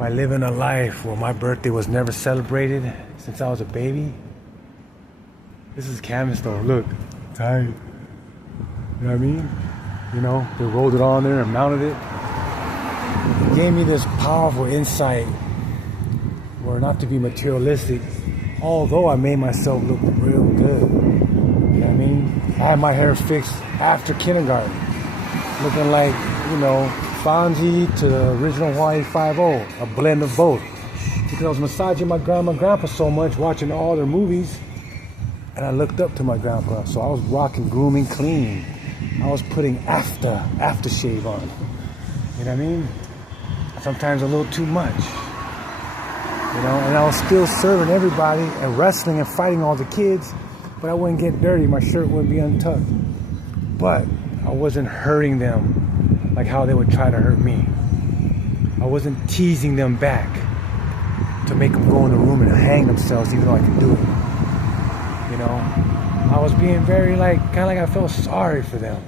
by living a life where my birthday was never celebrated since I was a baby. This is canvas though, look, tight. You know what I mean? You know, they rolled it on there and mounted it. It gave me this powerful insight where not to be materialistic, although I made myself look real good. You know what I mean? I had my hair fixed after kindergarten, looking like, you know, Fonzie to the original Hawaii Five-0, a blend of both. Because I was massaging my grandma and grandpa so much, watching all their movies, and I looked up to my grandpa. So I was rocking grooming clean. I was putting aftershave on. You know what I mean? Sometimes a little too much. You know, and I was still serving everybody and wrestling and fighting all the kids, but I wouldn't get dirty. My shirt wouldn't be untucked. But I wasn't hurting them like how they would try to hurt me. I wasn't teasing them back to make them go in the room and hang themselves even though I could do it. You know, I was being very kind of like I felt sorry for them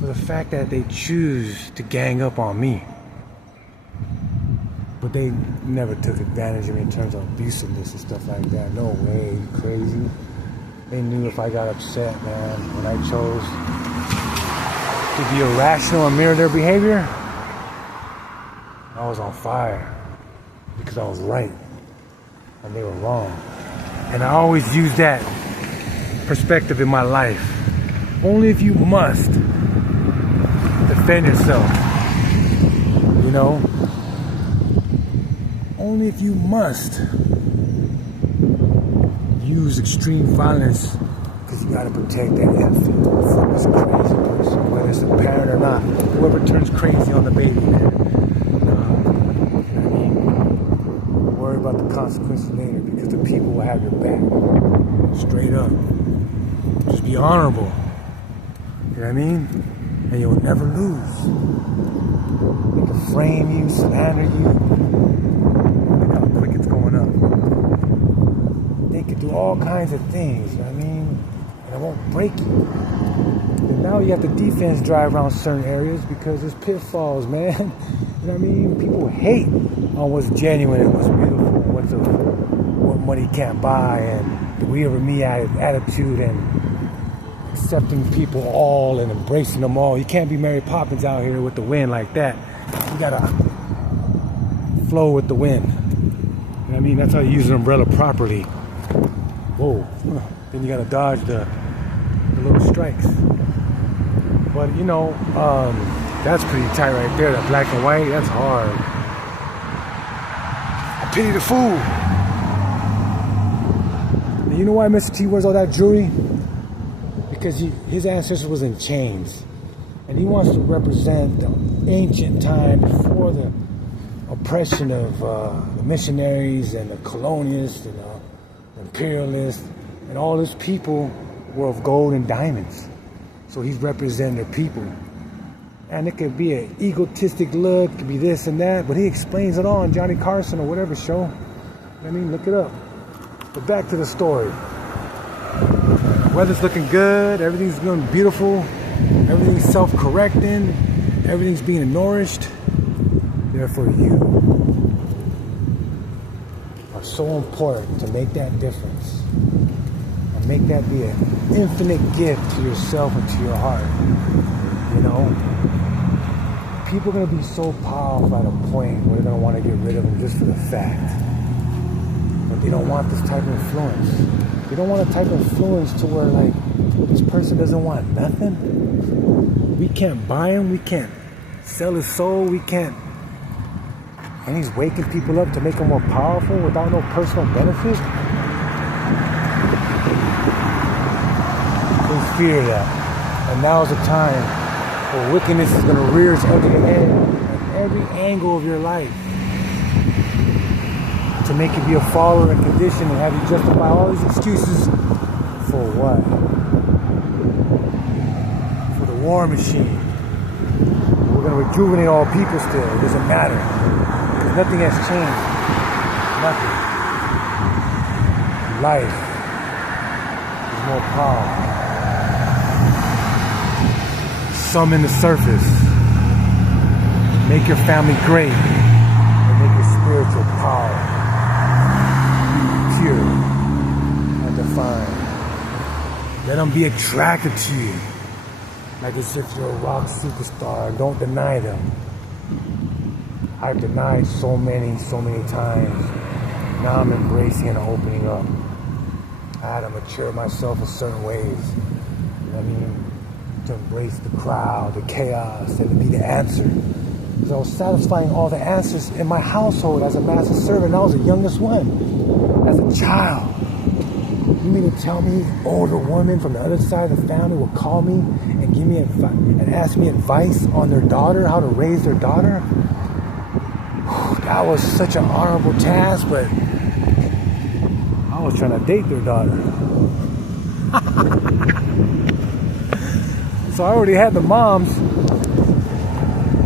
for the fact that they choose to gang up on me. But they never took advantage of me in terms of abusiveness and stuff like that. No way, you crazy. They knew if I got upset, man, when I chose to be irrational and mirror their behavior, I was on fire because I was right and they were wrong. And I always use that perspective in my life. Only if you must defend yourself, you know? Only if you must use extreme violence because you gotta protect that infant from this crazy person, whether it's a parent or not. Whoever turns crazy on the baby, man. You know what I mean? Worry about the consequences later because the people will have your back. Straight up. Just be honorable. You know what I mean? And you'll never lose. They can frame you, slander you. Look how quick it's going up. They could do all kinds of things, you know what I mean? And it won't break you. And now you have the defense drive around certain areas because there's pitfalls, man. You know what I mean? People hate on what's genuine and what's beautiful, what money can't buy, and the we over me attitude and accepting people all and embracing them all. You can't be Mary Poppins out here with the wind like that. You gotta flow with the wind. You know what I mean? That's how you use an umbrella properly. Whoa. Then you gotta dodge the little strikes. But you know, that's pretty tight right there. That black and white, that's hard. I pity the fool. And you know why Mr. T wears all that jewelry? Because his ancestor was in chains. And he wants to represent the ancient time before the oppression of the missionaries and the colonialists and the imperialists. And all those people were of gold and diamonds. So he's representing their people. And it could be an egotistic look, it could be this and that, but he explains it all on Johnny Carson or whatever show. I mean, look it up. But back to the story. Weather's looking good, everything's going beautiful, everything's self-correcting, everything's being nourished. Therefore, you are so important to make that difference. And make that be an infinite gift to yourself and to your heart. You know? People are going to be so powerful at a point where they're going to want to get rid of them just for the fact. But they don't want this type of influence. They don't want a type of influence to where, like, this person doesn't want nothing. We can't buy him. We can't sell his soul. We can't. And he's waking people up to make them more powerful without no personal benefit. They fear that. And now's the time where wickedness is going to rear its ugly head at every angle of your life. To make you be a follower and condition and have you justify all these excuses for what? For the war machine. We're going to rejuvenate all people still. It doesn't matter. Because nothing has changed. Nothing. Life is more powerful. Summon the surface. Make your family great. And make satisfying. Let them be attracted to you. Like as if you're a rock superstar. Don't deny them. I've denied so many times. Now I'm embracing and opening up. I had to mature myself in certain ways. You know what I mean? To embrace the crowd, the chaos, and to be the answer. Because I was satisfying all the answers in my household as a master servant. I was the youngest one. As a child. You mean to tell me older women from the other side of the family will call me and give me and ask me advice on their daughter, how to raise their daughter? That was such an honorable task, but I was trying to date their daughter. So I already had the moms